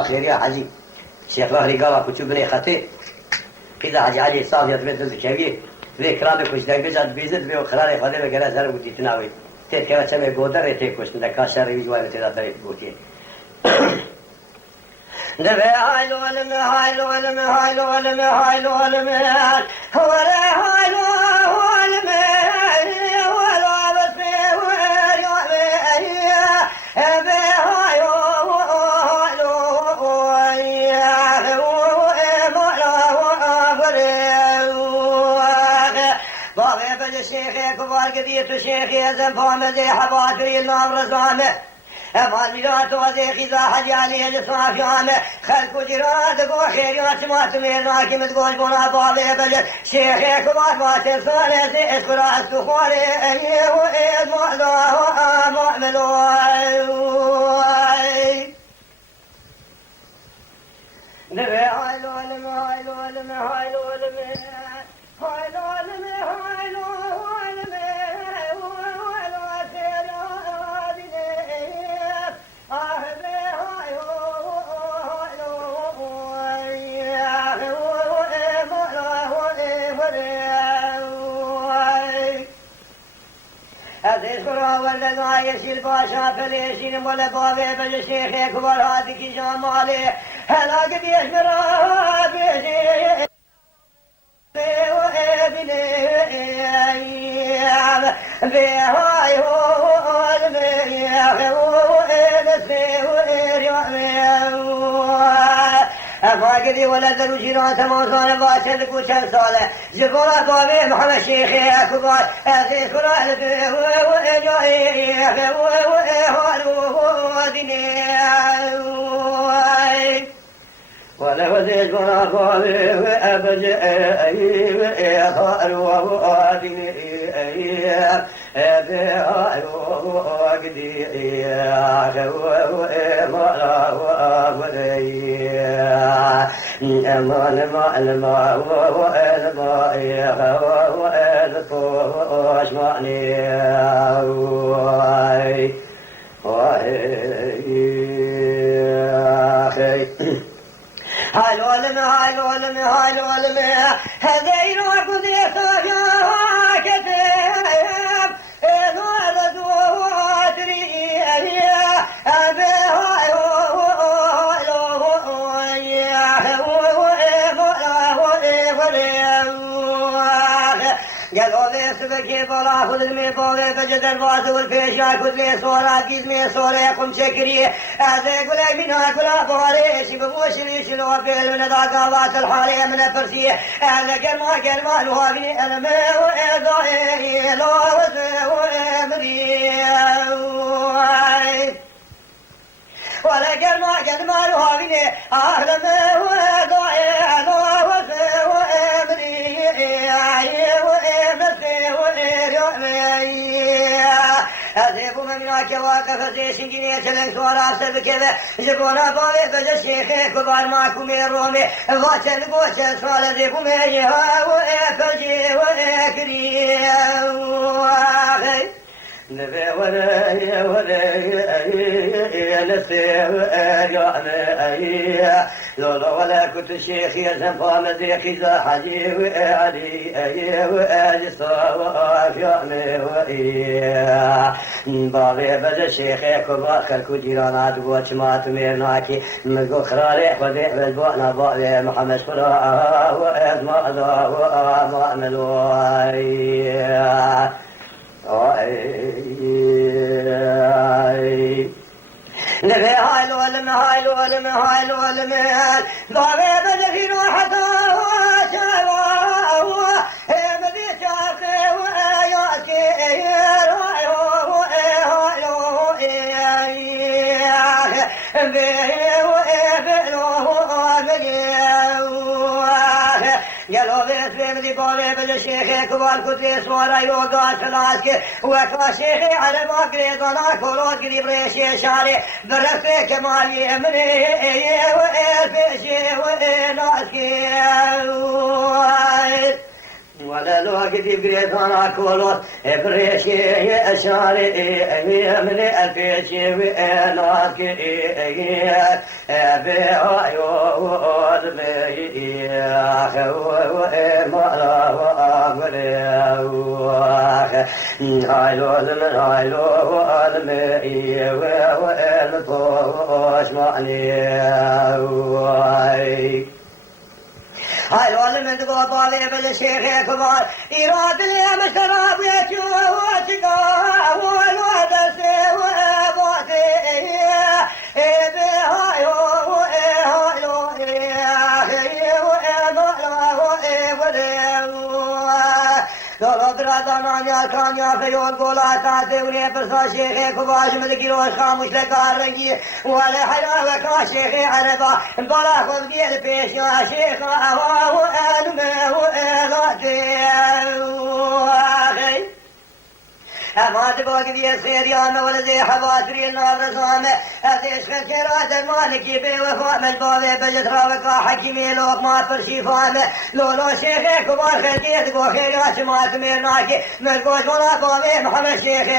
خير يا حجي شيخ ظهري قال كنت بني خطي إذا حجي علي صاف يتبت الكبير ذيك رادو كش داك بيجاد بيزد بيو خلالي خذي بقرا زر ودي تناوي تيت كذا سمي قدر يتكوش ندك شر يجوا تدا بريت بوتي دبي هايلو ولم هايلو ولم هايلو ولم هايلو ولم ولا هايلو ولم ولا بس شيخي كبار قديت شيخي زن فامزي حباتري النار رزانه ماليات وزيخي ذا حجي عليه الإصراف يامه خلق جراد قو خيريات ما تميرنا كم تقول بنا بابي بجد شيخي كبار ما تنصالي زي اسفرا استخواري ايه وإيد مؤذى ومؤمنوي نبي هايلو ولم هايلو ولم هايلو ولم هايلو ولم هايلو ولم أذكر ولا يشيل باشا فليشين ولا بابي بالشيخ يكبر هذيك جمالي هلا قد يشمر بيجي بهاي هو أفاقدي ولا ذلو جيران تموزان باشد كوشن صالح زبورة طابي محمد شيخي أكبر أزيز قرآن وإجائي وديني ولا وزيز قرآن طابي وأبجائي وإخار واديني أبهار وقدي أمان ما الماء والماء والفوش معني هاي الولم هاي الولم هاي الولم هذا يروح ذي صايا كتاب هذا دواتري أبي هاي قالوا لي سبكي بلا خذ الميطوري بجد الباس والفيشا خذ لي صورة كيز مي صورة يقوم شكري هذا يقول لك من هاكل أبوالي شبه وشري شلو في من ذاقابات الحالية من الفرسية هذا قال ما نوابني أنا ما وإضائي لا وزي ولا قال ما نوابني أهلا ما وإضائي لا وزي أذيبوا من هناك واقف زي سنجينية الانسوار أفسد كذا جبونا بابي بجا الشيخي كبار معكم الرومي واتل بوتل سوال أذيبوا من يها وإفجي وإكري نبي ولا نسي وإرغاني لولا ولا كنت الشيخ يزن فامزيخي ذا حجي وآلي وآلي صواف يامي وإيا بابي بجا الشيخ كبار خلقو جيرانات وچمات ميرناكي ملقو خراري خذي بالبونا بابي محمد فراء وإزماء ذا وآمال وإيا نبي هاي الولم هاي الولم هاي الولم بابي بدا في روحته وشباب بدي شاقي وياكي قالوا بيسلم ذي بابي بالشيخ كبار كتري صورة يوقع سلاسك وكا شيخي على باقري ضنا كولوت قريب ريشي شاري برفي كمالي امني وإلفشي وإناسكي ولا لوقتي بريطانا كولوس بريشي أشاري من الفيشي وإناك بيعيوز بيخ وإمالا وأمريوخ هايلوز من هايلوز بيخ وإلطوش معني هاي العلم تقول طالب بالشيخ كبار إيراد اللي مشترى بيتشو وشقا والواد سوى بوتي هاي دولو برادانا يا كان يا فيول قولا تاتي وني برسا شيخي كباش ملكي روش خاموش لقار رنجي ولا حيوان لكا شيخي عربا بلا خذ قيل بيش يا شيخ هوا وألمه وإلاتي ما تبغى كذي الخير يا مولدي حباتري النار رسامة أديش خيرات المالكي بوفاء من بابي بجترا وكا حكيمي لوق ما فرشي فامة لولو شيخي كبار خلقي تقو خيرات ما تميرناكي مرقوش ولا بابي محمد شيخي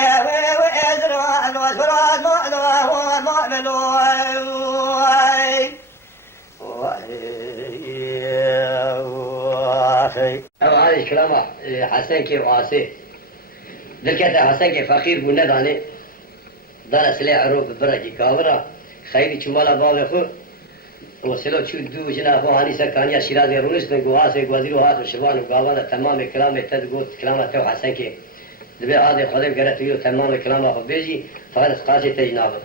وإزراء الوز فراد ما ملوي هذه كلامه حسن كيف عاصي ذكرت حسن كيف فقير بنا داني دار سلاح عروف بركي كامرا خيري شمالا باغفو وصلوا شو دو جناحو هاني سكانيا شيراز رونس من قواسي وزير هات وشبان وقاوانا تمام كلام تدقوت كلامه تو حسن كيف دبي هذا خدم قرأتيه تمام كلامه خبيجي فهذا قاسي تجنابه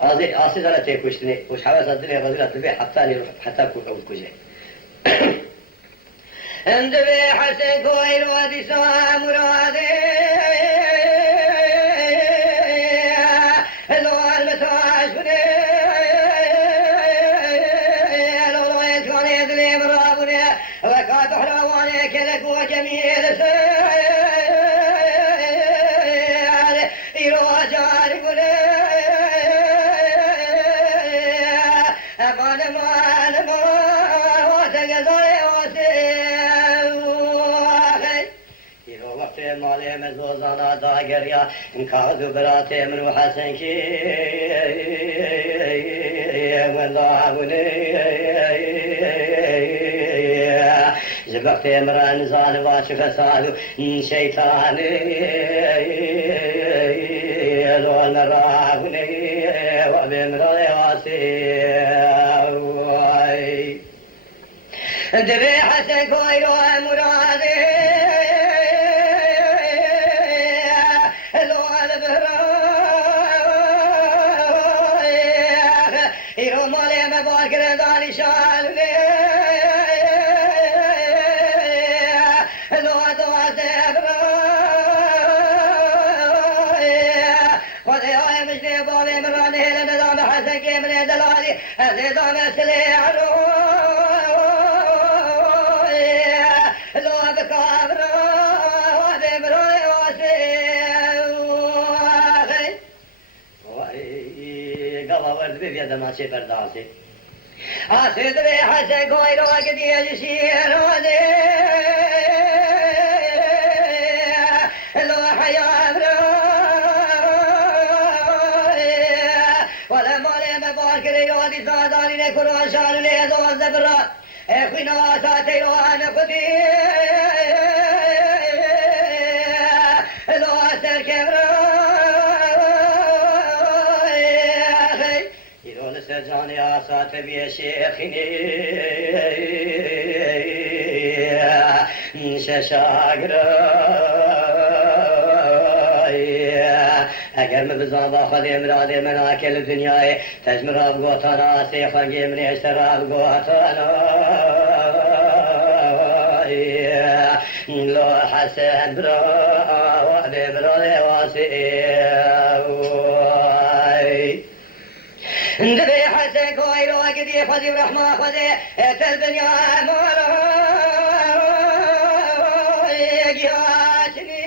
هذا عاصي دارا تيكوشتني وش حواس الدنيا غزيرة تبي حتى كل كوجه عند بي حسن كويل وادي سوا مرادي لو المتاش بني لو يتكون يدلي مرابني وكات حراواني كلك وجميل سيال يروجاني بني أمان وتقضي مالي مزوزانا داقريا انكادو براتي من وحسن كي من ضاعوني زبقت امران زال واشف سالو شيطاني لو نراغني وبمرضي واسي دبي حسن كويلو مرادي يوم علي مباكر داني شالني لو دواتي خذي هاي مجني بابي مراني لندام حسن كي من دلالي أزيدان سليع لو بكابر وابي مراني واسي بيد ما شيء برداشت أسد بي حسن كوي روك دي الشير ودي لو حياة ولا مالي مبارك ريودي ساداني نكرو شان لي دو زبرا اخونا ساتي وانا قدي لو أسر كبرا سجاني آسات بي شيخني ششاقرأي اگر من بزان باخد امراد من آکل دنیای تجمر افغوتانا سیخنگی من اشتر افغوتانا لو حسن برا وعد امراد واسئ دبي حسن كوي روك دي خذي ورحمة خذي تلبن يا مولا يجياتني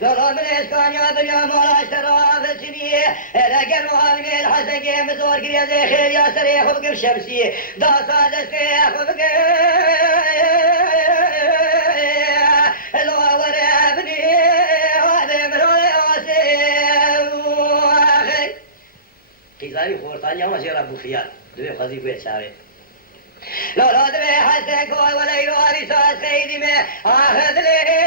لو من اسكان يا بن يا مولا اشترافتني لا اگر محمد الحسن کے مزور کی ریاض خیر یا سر خوب کے شمسی دا سادس خوب کے الوار ابنی هذا مرول آسف قیزاری خورتانی همه شیر ابو خیال دوی خزی کوی چاره لالا دوی حسن کوی ولی رواری ساز خیلی میں آخد لی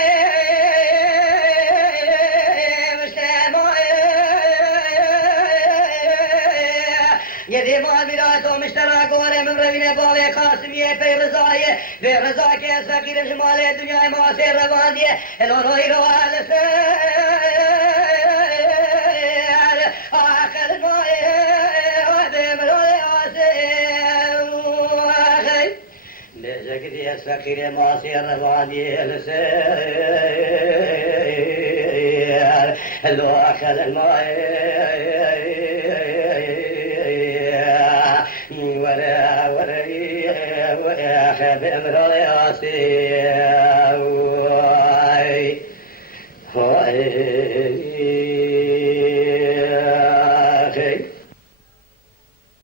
یدی مال میراث و مشترک و من روین بال قاسمیه پی رضایه به رضا که از فقیر شمال دنیای معاصر روانیه الانوی رو سر آخر نوعه و مرول آسف لذکری از فقیر معاصر روانیه لسر الآخر نوعه بأمر ياسين